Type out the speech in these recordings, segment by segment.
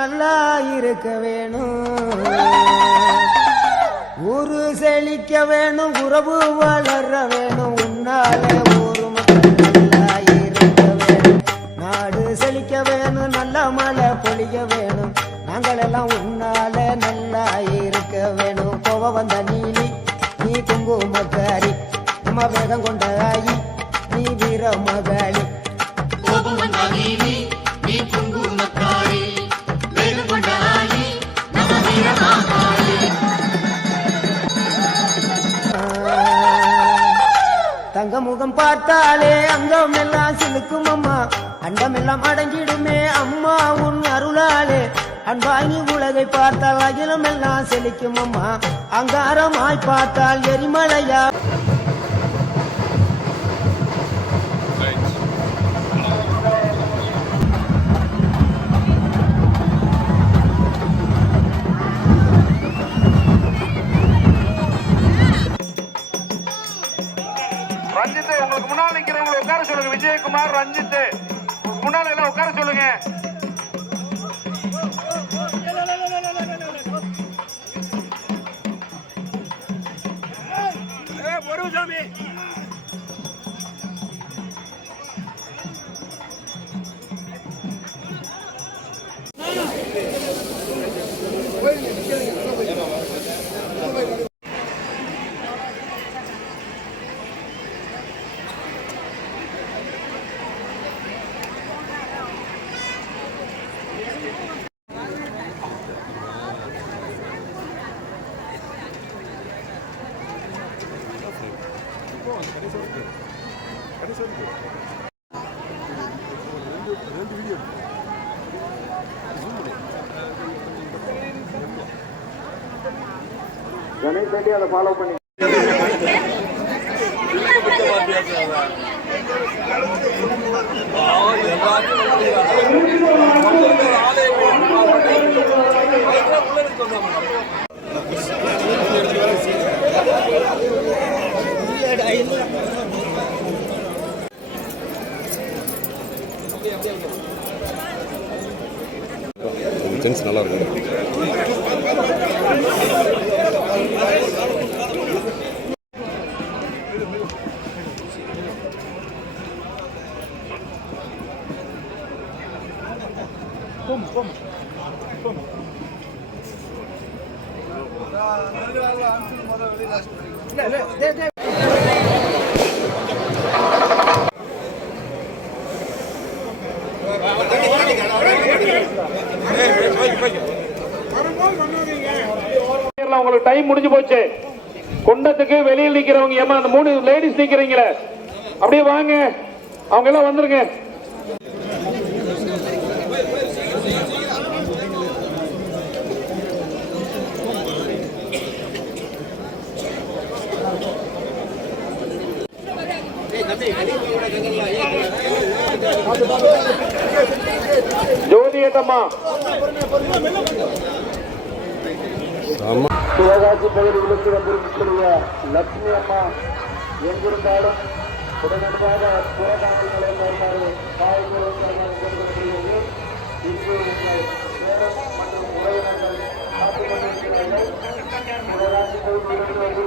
நல்லா இருக்க வேணும். ஊரு செழிக்க வேணும் உறவு வளர வேணும். உன்னால ஊரு நல்லா இருக்க வேணும். நாடு செழிக்க வேணும் நல்ல மழை பொழிய வேணும். நாங்கள் எல்லாம் உன்னால நல்லா இருக்க வேணும். கோவ வந்த நீலி நீ குங்குமக்காரி. நம்ம வேகம் கொண்ட ஆயி நீ வீர மகாளி கோபம் நீ நீ குங்குமக்காரி. தங்க முகம் பார்த்தாலே அங்கம் எல்லாம் சிலுக்கும் அம்மா. அண்டம் எல்லாம் அடங்கிடுமே அம்மா உன் அருளாலே. அன்பாங்கி உலகை பார்த்தால் அகிலம் எல்லாம் செழிக்கும் அம்மா. அங்காரமாய் பார்த்தால் எரிமலையா? விஜயகுமார் ரஞ்சித் முன்னால எல்லாம் உட்கார சொல்லுங்க. கணேஷ் ரெட்டி அதை ஃபாலோ பண்ணி ஜென்ஸ் நல்லா சென்ஸ் நல்லா இருக்கும் முடிஞ்சு போச்சு. குண்டத்துக்கு வெளியில் நிக்கிறவங்க ஏமா அந்த மூணு லேடிஸ் நிக்கிறீங்களே? அப்படியே வாங்க. அவங்க எல்லாம் வந்துருங்க. ஜோதி ஆமா சிவகாசி பகுதிகளுக்கு வந்திருக்கக்கூடிய லட்சுமி அம்மா எங்கிருந்தாலும் உடனடியாக புறக்காமல் வருமாறு காவல்துறை இன்று மற்றும் உறவினர்கள் காத்துக் கொண்டிருக்கிறார்கள் சிவகாசி பகுதிகளுக்கு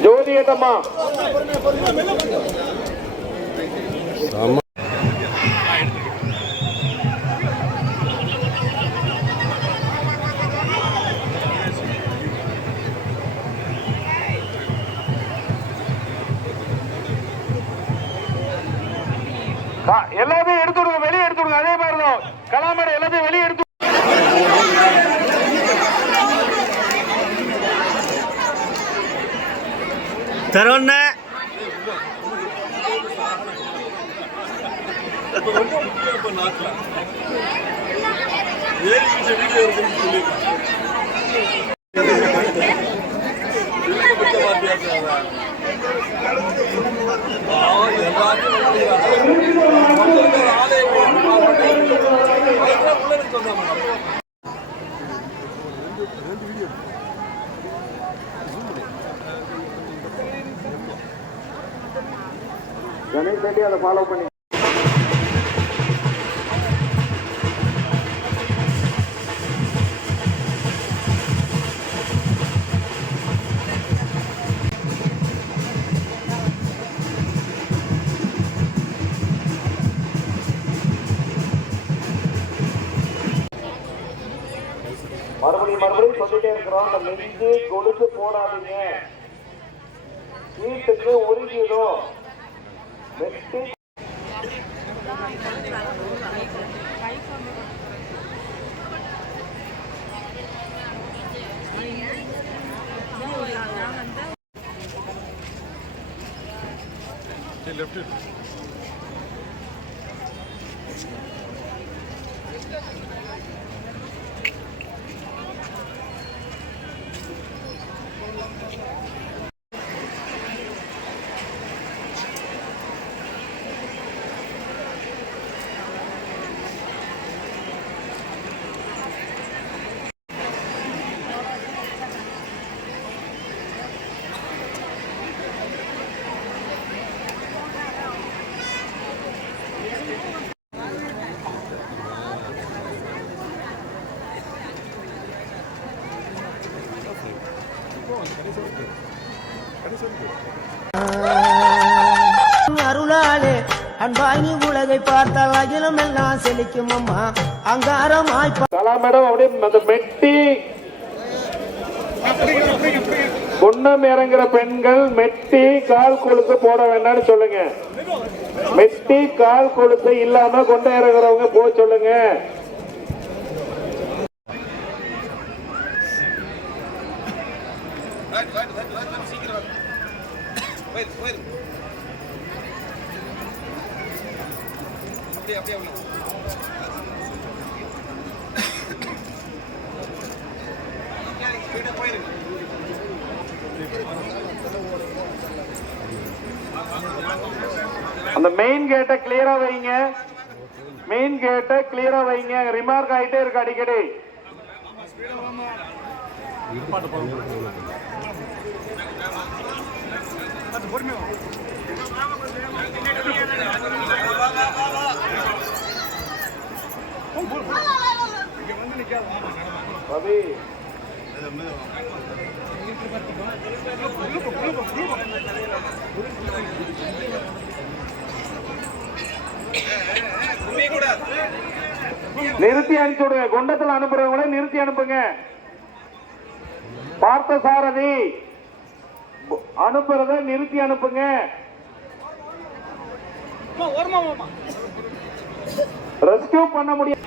జ్యోతి ఏంటమ్మా தருவண்ண. கணேஷ் ரெட்டி அதை ஃபாலோ பண்ணி. மறுபடியும் மறுபடியும் சொல்லிட்டே இருக்கிறோம் அந்த நெஞ்சு கொடுத்து போடாதீங்க. வீட்டுக்கு உருகிடும். left it. அருளாலே அன்பாய் நீ உலகை பார்த்தால் அகிலம் எல்லாம் செழிக்கும் அம்மா. அங்காரமாய் மேடம் அப்படியே அந்த மெட்டி. பொன்னம் இறங்குற பெண்கள் மெட்டி கால் கொழுத்து போட வேண்டாம்னு சொல்லுங்க. மெட்டி கால் கொழுத்து இல்லாம கொண்ட இறங்குறவங்க போக சொல்லுங்க. அந்த மெயின் கேட்டை கிளியரா வைங்க. மெயின் கேட்டை கிளியரா வைங்க. ரிமார்க் ஆயிட்டே இருக்கு அடிக்கடி. ரவி நிறுத்தி அனுப்பிச்சு விடுங்க. குண்டத்தில் அனுப்புறவங்களே நிறுத்தி அனுப்புங்க. பார்த்த சாரதி அனுப்புறத நிறுத்தி அனுப்புங்க. ரெஸ்கியூ பண்ண முடியும்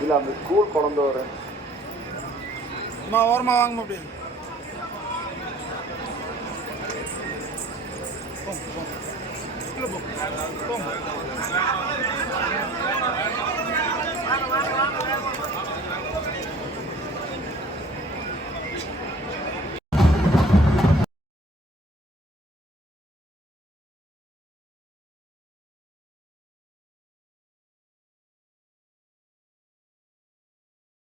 இல்ல அந்த ஸ்கூல் பிறந்தவர் ஓரமா வாங்க அப்படியே